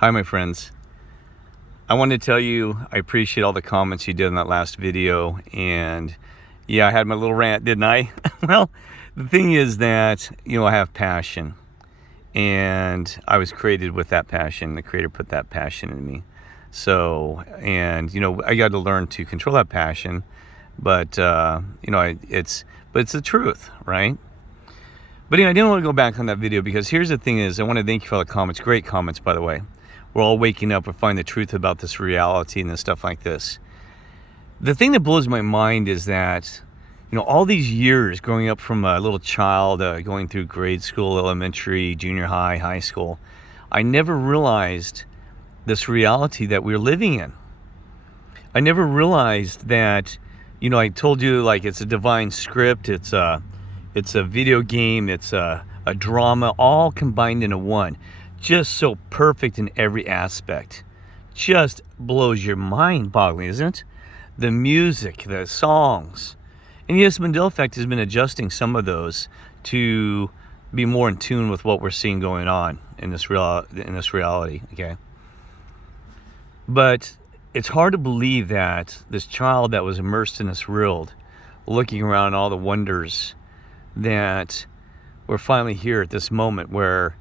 Hi, my friends. I wanted to tell you I appreciate all the comments you did in that last video. And yeah, I had my little rant, didn't I? Well, the thing is that, I have passion. And I was created with that passion. The Creator put that passion in me. So, and, I got to learn to control that passion. But, it's the truth, right? But I didn't want to go back on that video because here's the thing is, I want to thank you for all the comments. Great comments, by the way. We're all waking up and finding the truth about this reality and stuff like this. The thing that blows my mind is that, all these years growing up from a little child, going through grade school, elementary, junior high, high school, I never realized this reality that we're living in. I never realized that, I told you, like, it's a divine script, it's a video game, it's a drama, all combined into one. Just so perfect in every aspect. Just blows your mind boggling, isn't it? The music, the songs. And yes, Mandela Effect has been adjusting some of those to be more in tune with what we're seeing going on in this reality, okay? But it's hard to believe that this child that was immersed in this world, looking around all the wonders, that we're finally here at this moment where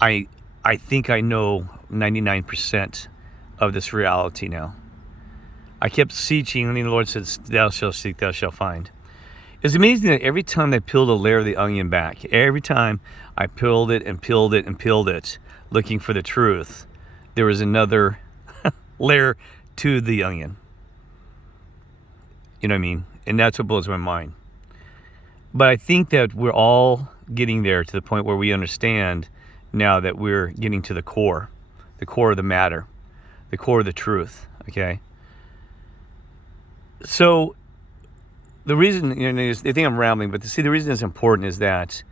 I think I know 99% of this reality now. I kept seeking, and the Lord said, thou shalt seek, thou shalt find. It's amazing that every time I peeled a layer of the onion back, every time I peeled it and peeled it and peeled it, looking for the truth, there was another layer to the onion. You know what I mean? And that's what blows my mind. But I think that we're all getting there to the point where we understand now that we're getting to the core of the matter, the core of the truth, okay? So the reason, I think I'm rambling, but the reason it's important is that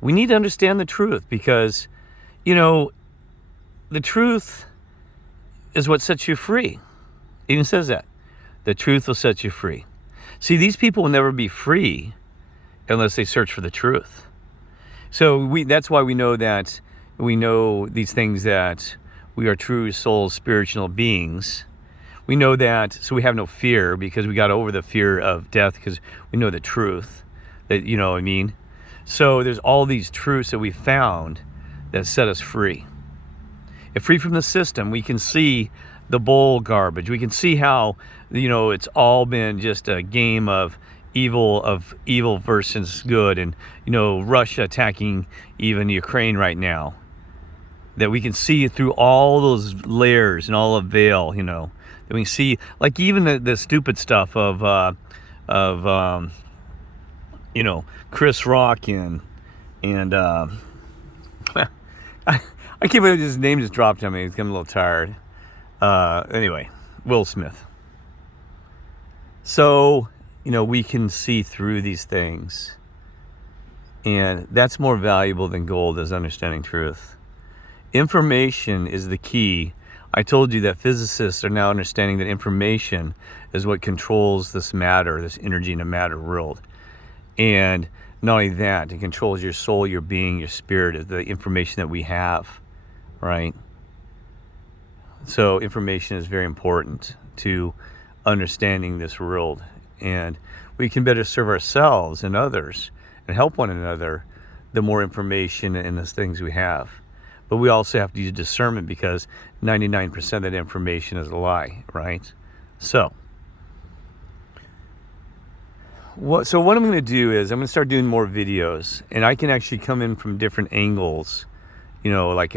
we need to understand the truth because, the truth is what sets you free. It even says that. The truth will set you free. See, these people will never be free unless they search for the truth. So that's why we know these things, that we are true soul spiritual beings. We know that, so we have no fear because we got over the fear of death because we know the truth. That, what I mean? So there's all these truths that we found that set us free. If free from the system, we can see the bowl garbage. We can see how, it's all been just a game of evil versus good, and Russia attacking even Ukraine right now, that we can see through all those layers and all of veil, that we can see, like, even the stupid stuff of Chris Rock and I can't believe his name just dropped on me. He's getting a little tired. Anyway, Will Smith. So we can see through these things. And that's more valuable than gold, is understanding truth. Information is the key. I told you that physicists are now understanding that information is what controls this matter, this energy in a matter world. And not only that, it controls your soul, your being, your spirit, the information that we have, right? So information is very important to understanding this world. And we can better serve ourselves and others and help one another the more information and the things we have. But we also have to use discernment because 99% of that information is a lie, right? So what I'm going to do is I'm going to start doing more videos, and I can actually come in from different angles, like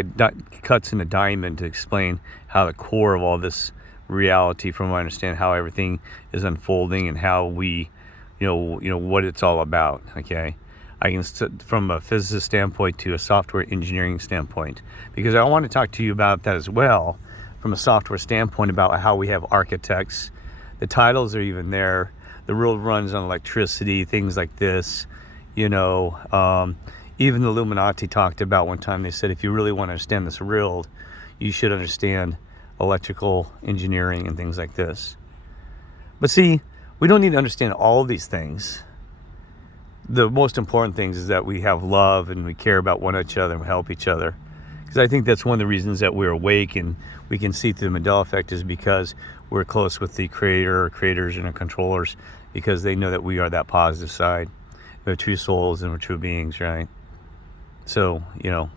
cuts in a diamond, to explain how the core of all this reality, from what I understand, how everything is unfolding and how we, what it's all about, okay? I can, from a physicist standpoint to a software engineering standpoint, because I want to talk to you about that as well, from a software standpoint, about how we have architects. The titles are even there. The world runs on electricity, things like this, even the Illuminati talked about one time. They said, if you really want to understand this world, you should understand electrical engineering and things like this. But see, we don't need to understand all of these things. The most important things is that we have love and we care about one another and we help each other. Because I think that's one of the reasons that we're awake and we can see through the Mandela effect, is because we're close with the creator or creators and our controllers, because they know that we are that positive side. We're true souls and we're true beings, right? So,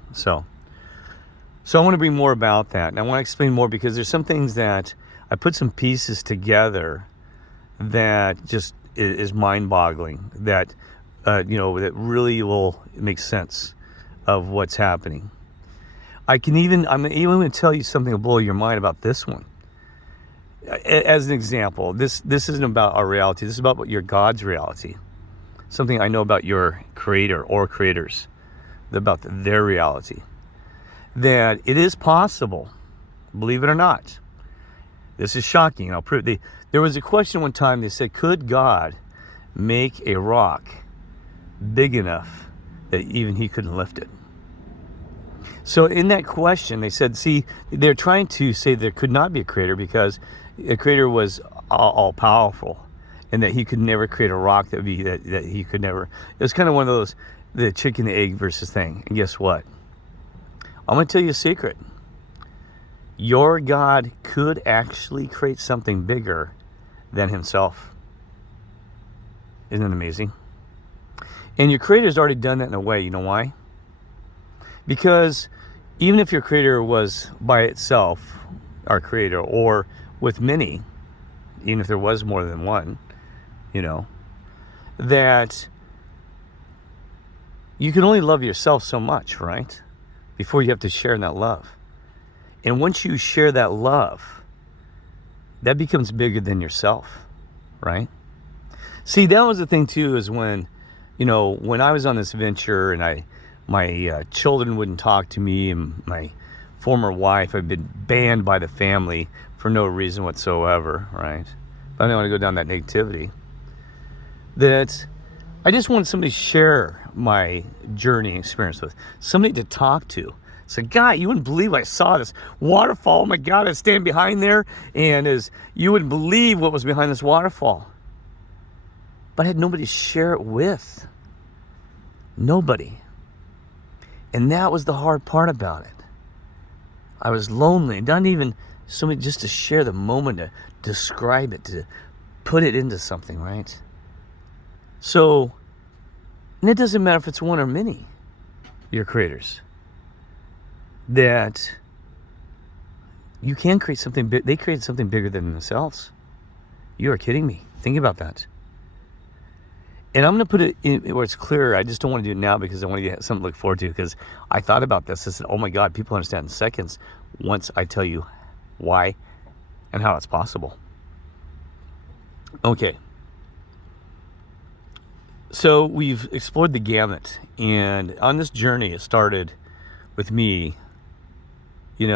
so I want to bring more about that. And I want to explain more, because there's some things that I put some pieces together that just is mind-boggling, that, that really will make sense of what's happening. I'm even going to tell you something that will blow your mind about this one. As an example, this isn't about our reality. This is about your God's reality. Something I know about your creator or creators, about their reality. That it is possible, believe it or not. This is shocking. I'll prove. There was a question one time. They said, could God make a rock big enough that even he couldn't lift it? So in that question, they said, see, they're trying to say there could not be a creator because a creator was all powerful, and that he could never create a rock that he could never. It was kind of one of those, the chicken and egg versus thing. And guess what? I'm going to tell you a secret. Your God could actually create something bigger than himself. Isn't it amazing? And your creator's already done that in a way. You know why? Because even if your creator was by itself, our creator, or with many, even if there was more than one, that you can only love yourself so much, right? Before you have to share in that love. And once you share that love, that becomes bigger than yourself, right? See, that was the thing too, is when I was on this venture and my children wouldn't talk to me, and my former wife had been banned by the family for no reason whatsoever, right? But I don't want to go down that negativity. That I just wanted somebody to share my journey experience with, somebody to talk to. So, God, you wouldn't believe I saw this waterfall. Oh my God, I stand behind there, and you wouldn't believe what was behind this waterfall. But I had nobody to share it with. Nobody. And that was the hard part about it. I was lonely. Not even somebody just to share the moment, to describe it, to put it into something, right? So, and it doesn't matter if it's one or many, your creators. That you can create something big. They created something bigger than themselves. You are kidding me. Think about that. And I'm going to put it in where it's clearer. I just don't want to do it now because I want to get something to look forward to. Because I thought about this. I said, oh my God, people understand in seconds once I tell you why and how it's possible. Okay. So we've explored the gamut. And on this journey, it started with me, we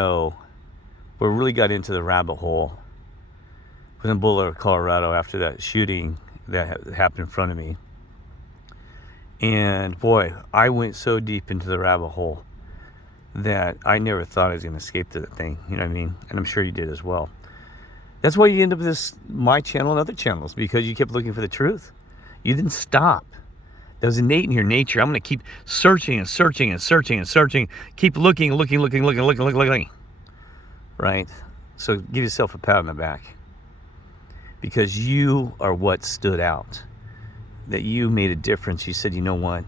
really got into the rabbit hole. I was in Boulder, Colorado after that shooting that happened in front of me. And boy, I went so deep into the rabbit hole that I never thought I was going to escape to that thing. You know what I mean? And I'm sure you did as well. That's why you end up with my channel and other channels, because you kept looking for the truth. You didn't stop. That was innate in your nature. I'm going to keep searching and searching and searching and searching. Keep looking. Right? So give yourself a pat on the back. Because you are what stood out. That you made a difference. You said, you know what?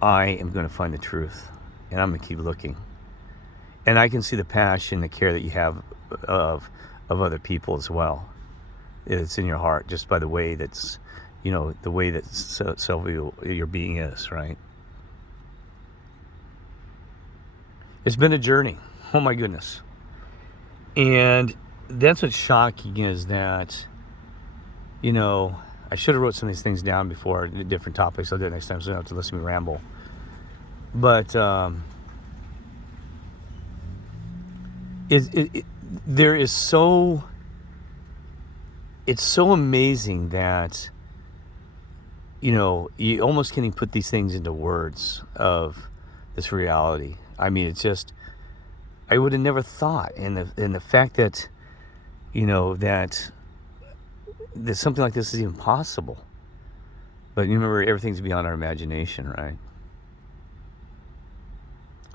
I am going to find the truth. And I'm going to keep looking. And I can see the passion, the care that you have of other people as well. It's in your heart just by the way that's, the way that your being is, right? It's been a journey. Oh my goodness. And that's what's shocking is that, I should have wrote some of these things down before, different topics. I'll do it next time so you don't have to listen to me ramble. But there is so, it's so amazing that, you almost can't even put these things into words of this reality. I mean, it's just, I would have never thought. And the fact that, that something like this is even possible. But remember, everything's beyond our imagination, right?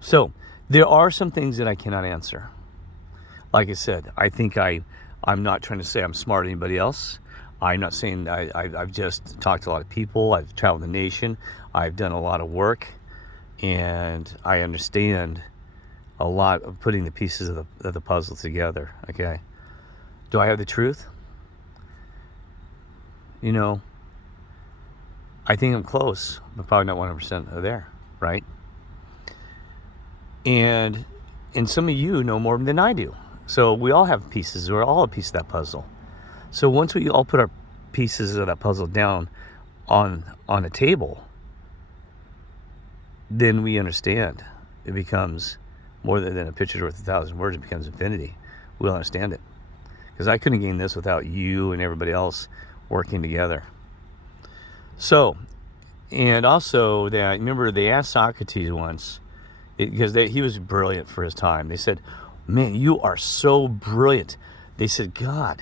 So There are some things that I cannot answer. Like I said, I think I'm not trying to say I'm smarter than anybody else. I'm not saying I've just talked to a lot of people. I've traveled the nation. I've done a lot of work, and I understand a lot of putting the pieces of the puzzle together. Okay, do I have the truth? You know, I think I'm close, but probably not 100% there, right? And some of you know more than I do. So we all have pieces. We're all a piece of that puzzle. So once we all put our pieces of that puzzle down on a table, then we understand. It becomes more than a picture's worth 1,000 words. It becomes infinity. We'll understand it. Because I couldn't gain this without you and everybody else working together. So, and also that, remember they asked Socrates once, because he was brilliant for his time. They said, man, you are so brilliant. They said, God,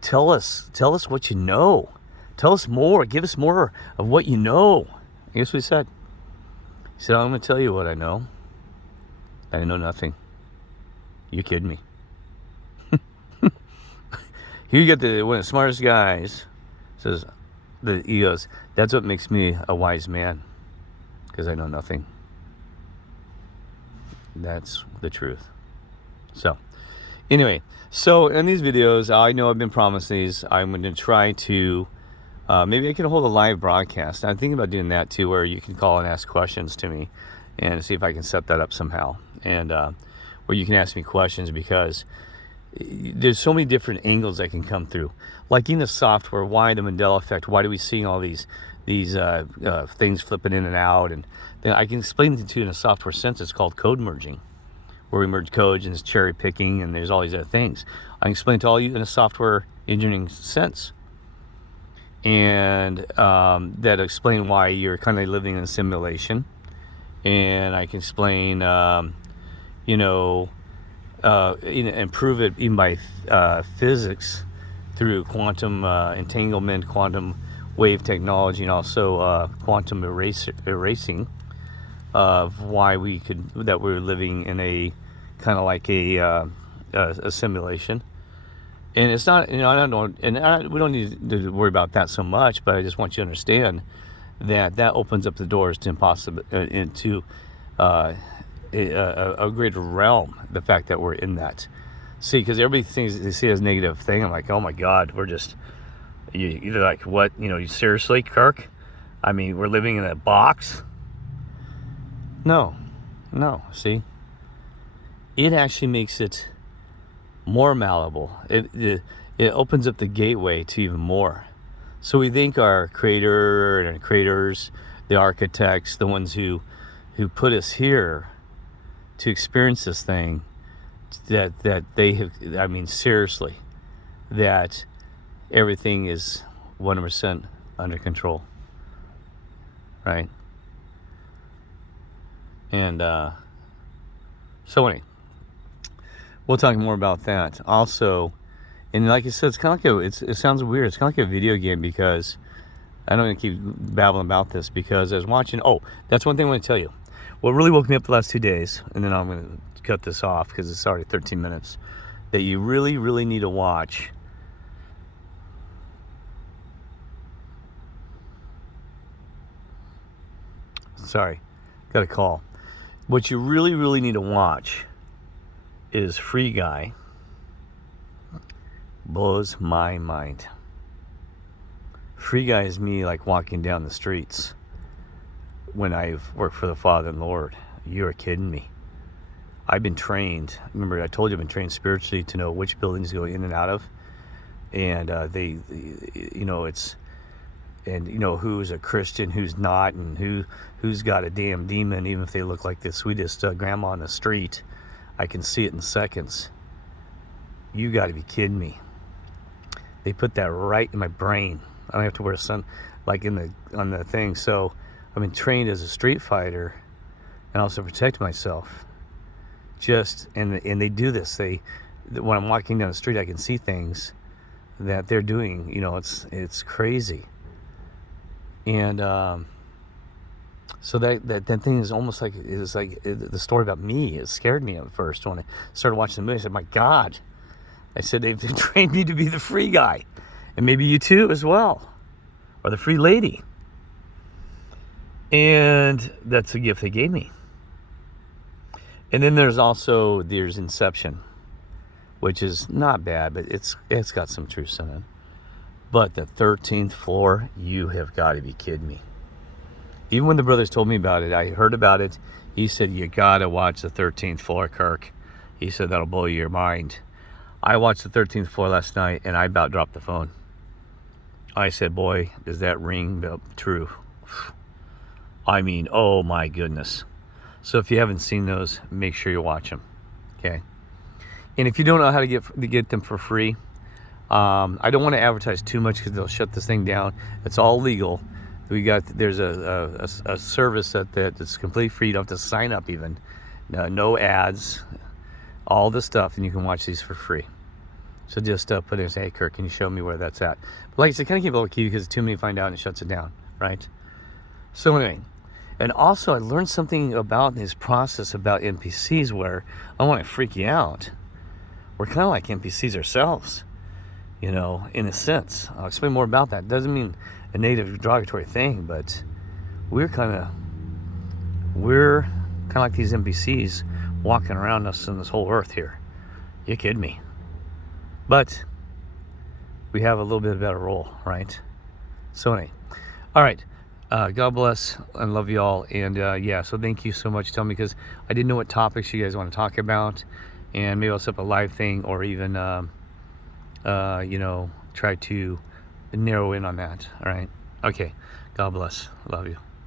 tell us what you know. Tell us more. Give us more of what you know. And guess what he said? He said, I'm going to tell you what I know. I know nothing. You kidding me? You get one of the smartest guys says, he goes, that's what makes me a wise man, because I know nothing. That's the truth. So anyway, so in these videos, I know I've been promised these. I'm going to try to maybe I can hold a live broadcast. I'm thinking about doing that too, where you can call and ask questions to me, and see if I can set that up somehow, and where you can ask me questions, because there's so many different angles that can come through. Like in the software, why the Mandela effect? Why do we see all these things flipping in and out? And then I can explain it to you in a software sense. It's called code merging, where we merge codes and it's cherry picking, and there's all these other things. I can explain it to all you in a software engineering sense, and that explain why you're kind of living in a simulation. And I can explain, improve it even by physics through quantum entanglement, quantum wave technology, and also quantum erasing of why we're living in a kind of like a simulation. And it's not, I don't know, and we don't need to worry about that so much, but I just want you to understand that opens up the doors to into a greater realm, the fact that we're in that. See, because everybody thinks they see it as a negative thing. I'm like, oh my God, we're just, you're like, what, seriously, Kirk? I mean, we're living in a box? No, see? It actually makes it more malleable. It opens up the gateway to even more. So we think our creator and creators, the architects, the ones who put us here to experience this thing, that they have, I mean, seriously, that everything is 100% under control, right? And so anyway, we'll talk more about that also. And like I said, it's kind of like it sounds weird. It's kind of like a video game, because I don't want to keep babbling about this, because I was watching. Oh, that's one thing I want to tell you. What really woke me up the last 2 days, and then I'm going to cut this off because it's already 13 minutes, that you really, really need to watch. Sorry, got a call. What you really, really need to watch is Free Guy. Blows my mind. Free Guy is me, like walking down the streets when I've worked for the Father and Lord. You're kidding me. I've been trained. Remember, I told you I've been trained spiritually to know which buildings to go in and out of, and who's a Christian, who's not, and who's got a damn demon, even if they look like the sweetest grandma on the street. I can see it in seconds. You got to be kidding me. They put that right in my brain. I don't have to wear sun like on the thing. So I've been trained as a street fighter, and also protect myself. And they do this. When I'm walking down the street, I can see things that they're doing. It's crazy. And So that thing is almost like, it was like the story about me. It scared me at first when I started watching the movie. I said, my God. I said, they've trained me to be the free guy. And maybe you too as well. Or the free lady. And that's a gift they gave me. And then there's Inception, which is not bad, but it's got some truth in it. But the 13th floor, you have got to be kidding me. Even when the brothers told me about it, I heard about it. He said, you got to watch the 13th floor, Kirk. He said, that'll blow your mind. I watched the 13th floor last night, and I about dropped the phone. I said, boy, does that ring true. I mean, oh my goodness. So if you haven't seen those, make sure you watch them, okay? And if you don't know how to get them for free, I don't want to advertise too much because they'll shut this thing down. It's all legal. There's a service that's completely free. You don't have to sign up even. No ads, all this stuff, and you can watch these for free. So just put in and say, hey, Kirk, can you show me where that's at? But like I said, kind of keep it low key because too many find out and it shuts it down, right? So anyway, and also I learned something about this process about NPCs where I want to freak you out. We're kind of like NPCs ourselves, you know, in a sense. I'll explain more about that. Doesn't mean a negative derogatory thing, but we're kind of like these NPCs walking around us in this whole earth here. You kidding me? But we have a little bit better role, right? So anyway, all right. God bless and love you all. And yeah, so thank you so much. Tell me, because I didn't know what topics you guys want to talk about, and maybe I'll set up a live thing, or even you know, try to narrow in on that. All right. Okay. God bless. Love you.